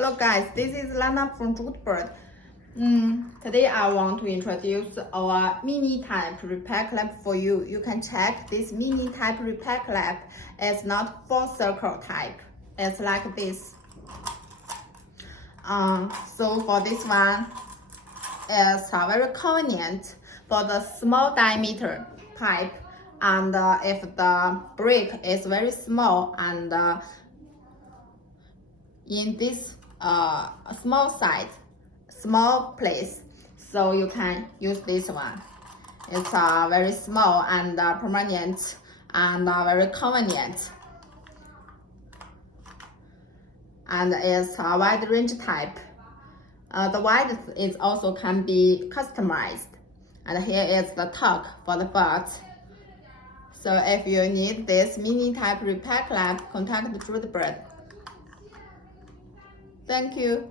Hello guys, this is Lana from Jewelbird. Today I want to introduce our mini type repair clamp for you. You can check this mini type repair clamp is not full circle type. It's like this. So for this one, it's very convenient for the small diameter pipe, and if the brick is very small and in this small size, small place, so you can use this one. It's very small and permanent and very convenient, and it's a wide range type. The width is also can be customized, and here is the torque for the butt. So if you need this mini type repair clamp, contact Jewelbird. Thank you.